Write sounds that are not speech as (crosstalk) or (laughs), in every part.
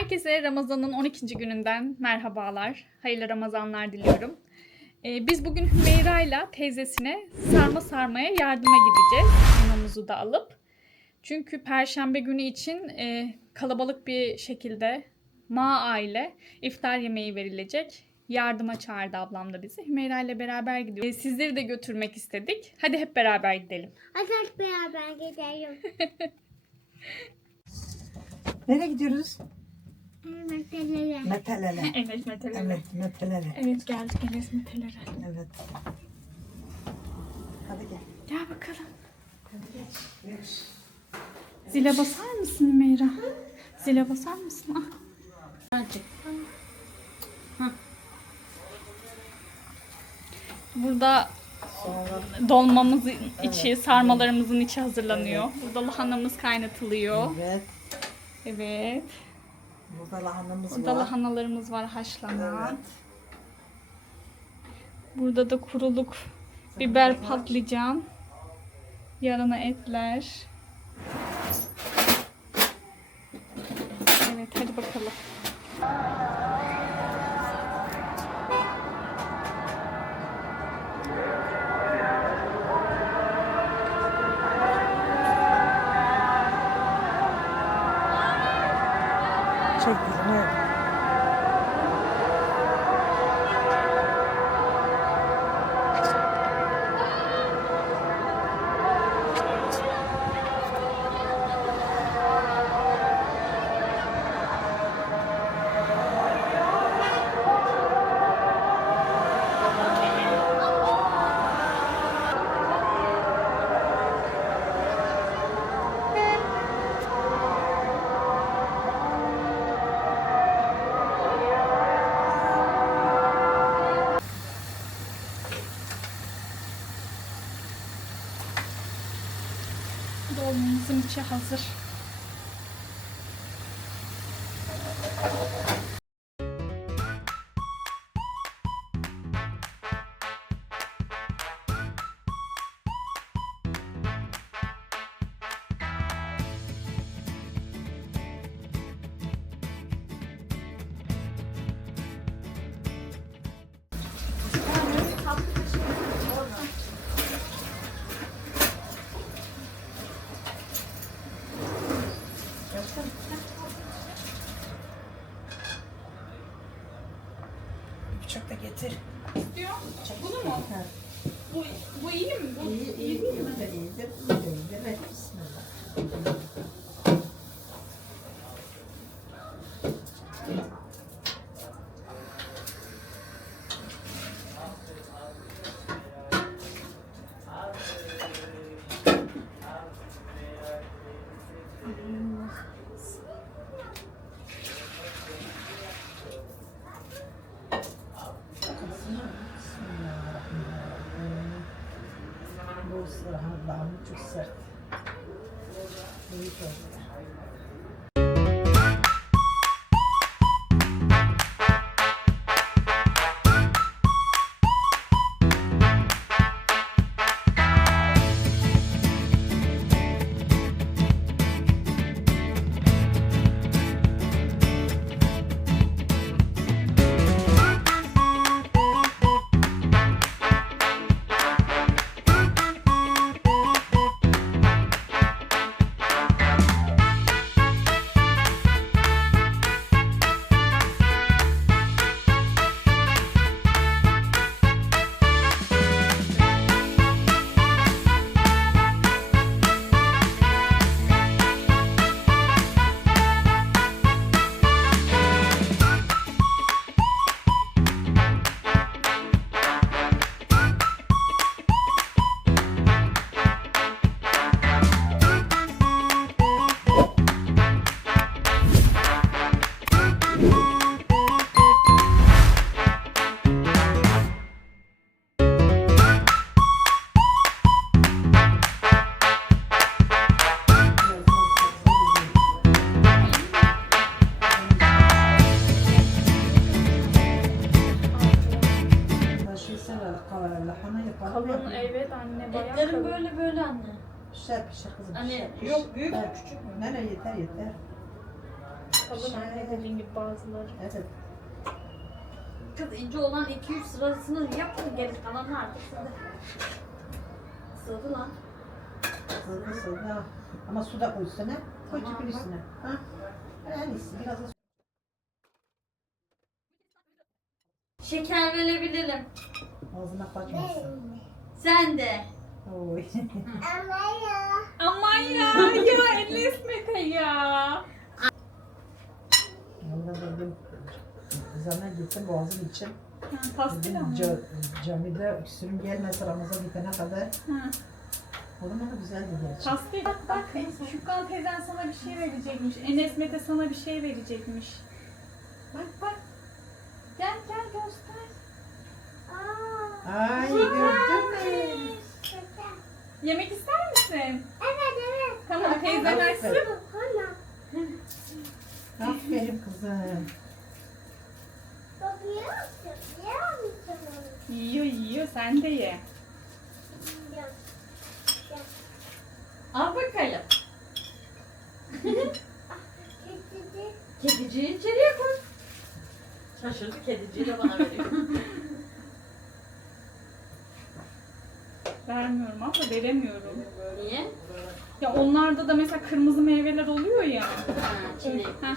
Herkese Ramazan'ın 12. gününden merhabalar. Hayırlı Ramazanlar diliyorum. Ee, biz bugün Hümeyra ile teyzesine sarma sarmaya yardıma gideceğiz. Unumuzu da alıp. Çünkü Perşembe günü için e, kalabalık bir şekilde Ma aile iftar yemeği verilecek. Yardıma çağırdı ablam da bizi. Hümeyra ile beraber gidiyoruz. Ee, sizleri de götürmek istedik. Hadi hep beraber gidelim. Hadi hep beraber gidelim. (laughs) Nereye gidiyoruz? Metelere. Metelele. (laughs) Evet Metelere. Evet, metelele. Evet geldik Enes Metelere. Evet. Hadi gel. Gel bakalım. Hadi geç. Geç. Zile basar mısın Hümeyra? Zile basar mısın? Ah. Burada Sonra dolmamızın içi, sarmalarımızın içi hazırlanıyor. Burada lahanamız kaynatılıyor. evet. Evet. Burada lahanamız Burada var. lahanalarımız var haşlanan. Evet. Burada da kuruluk biber, patlıcan, yarına etler. Evet hadi bakalım. Çek kızım evet. İçi hazır. Mu? Bu, bu iyi mi? Bu İyi, iyi, iyi, iyi de iyidir. iyi de iyidir. Evet, bismillah. Bismillahirrahmanirrahim. sir. Böyle böyle anne. Pişer pişer kızım Hani pişer. yok büyük mü küçük mü? Nene yeter yeter. kalır anne dediğin gibi bazıları. Evet. Kız ince olan 2-3 sırasını yapın geri kalanı artık sığdı. Sığdı lan. Sığdı sığdı. Ama su da koy üstüne. Koy Tamam, çipin üstüne. Ha? En iyisi biraz da Şeker verebilirim. ağzına kaçmasın. Sen de. Oy. Ama ya. Aman ya ya Enes Mete ya. Ondan dedim. Zaman gittim boğazım için. Ha, pastil ama. ca, camide öksürüm gelmez Ramazan bitene kadar. Ha, Oğlum ama güzeldi gerçi. pastil. Bak bak Şükran teyzen sana bir şey verecekmiş. Enes Mete sana bir şey verecekmiş. Bak bak. Gel gel göster. Aa. Ay gördün. Yemek ister misin? Evet evet. Tamam teyzen açsın. Tamam. Aferin kızım. Bakıyor musun? Yer misin onu? Yiyor yiyor sen de ye. Yok. Al bakalım. (laughs) Getirdi. Kediciyi içeriye koy. Şaşırdı kediciyi de bana veriyor. (laughs) Vermiyorum abla veremiyorum. Niye? Ya onlarda da mesela kırmızı meyveler oluyor ya. Ha, çilek. Heh.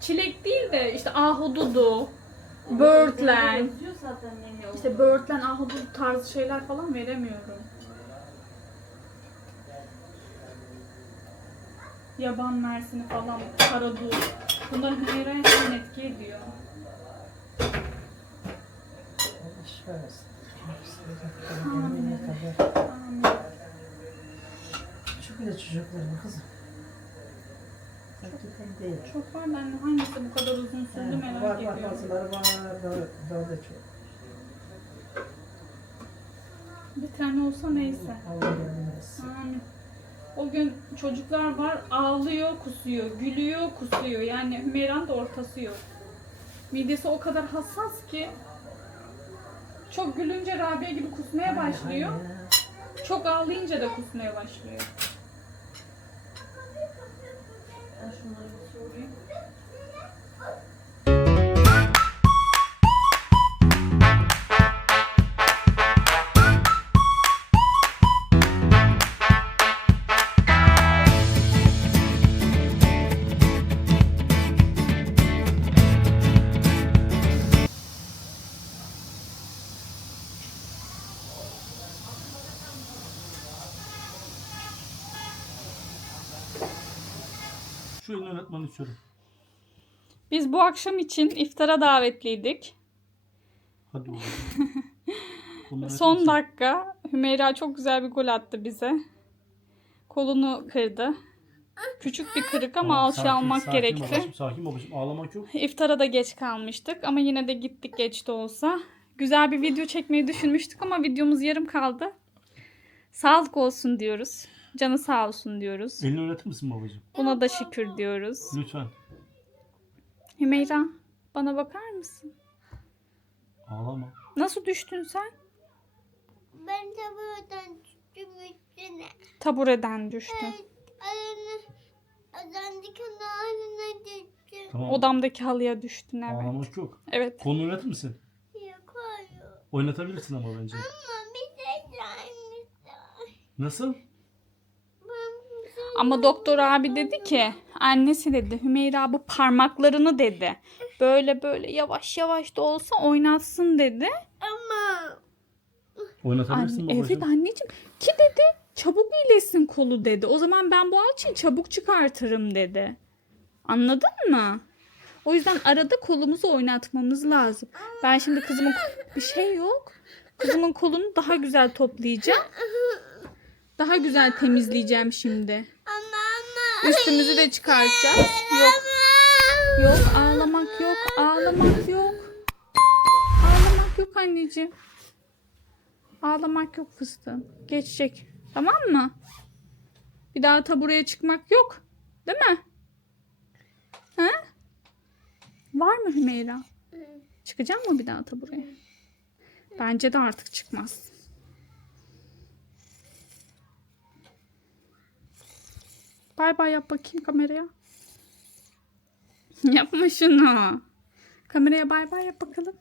Çilek değil de işte ahududu, böğürtlen. İşte böğürtlen, ahududu tarzı şeyler falan veremiyorum. Yaban mersini falan, karadut. Bunlar Hümeyra'ya hemen etki ediyor. Allah versin. Amin. Çok bile çocuklarım kızım. Çok var ben hangisi bu kadar uzun sürdü Ha, merak var var ediyorum. bazıları var. Daha, daha da çok. Bir tane olsa neyse. Allah. Amin. O gün çocuklar var ağlıyor, kusuyor, gülüyor, kusuyor. Yani Hümeyra'nın da ortası yok. Midesi o kadar hassas ki çok gülünce Rabia gibi kusmaya başlıyor. Çok ağlayınca da kusmaya başlıyor. Ben şunları Şu elini oynatmanı istiyorum. Biz bu akşam için iftara davetliydik. Hadi (laughs) Son dakika Hümeyra çok güzel bir gol attı bize. Kolunu kırdı. Küçük bir kırık ama Tamam, alçı almak sakin gerekti. Babacığım, sakin babacığım. Ağlamak yok. İftara da geç kalmıştık ama yine de gittik geç de olsa. Güzel bir video çekmeyi düşünmüştük ama videomuz yarım kaldı. Sağlık olsun diyoruz. Canı sağ olsun diyoruz. Elini oynatır mısın babacığım? Buna da şükür diyoruz. Lütfen. Hümeyra bana bakar mısın? Ağlama. Nasıl düştün sen? Ben de buradan düştüm üstüne. Tabureden düştün. Evet. Adamdaki ağzına düştüm. Tamam. Odamdaki halıya düştün evet. Ağlamak yok. Evet. Kolunu oynatır mısın? Yok hayır. Oynatabilirsin ama bence. Ama bir şey saymışlar. Nasıl? Ama doktor abi dedi ki annesi dedi Hümeyra bu parmaklarını dedi. Böyle böyle yavaş yavaş da olsa oynatsın dedi. ama Oynatabilirsin Anne, babacığım. evet anneciğim ki dedi çabuk iyileşsin kolu dedi. O zaman ben bu alçıyı çabuk çıkartırım dedi. Anladın mı? O yüzden arada kolumuzu oynatmamız lazım. Ben şimdi kızımın bir şey yok. Kızımın kolunu daha güzel toplayacağım. Daha güzel temizleyeceğim şimdi. Üstümüzü de çıkartacağız. Yok. Yok ağlamak yok. Ağlamak yok. Ağlamak yok anneciğim. Ağlamak yok fıstığım. Geçecek. Tamam mı? Bir daha tabureye çıkmak yok. Değil mi? He? Var mı Hümeyra? Çıkacak mı bir daha tabureye? Bence de artık çıkmaz. Bay bay yap bakayım kameraya. (laughs) Yapma şunu. Kameraya bay bay yap bakalım.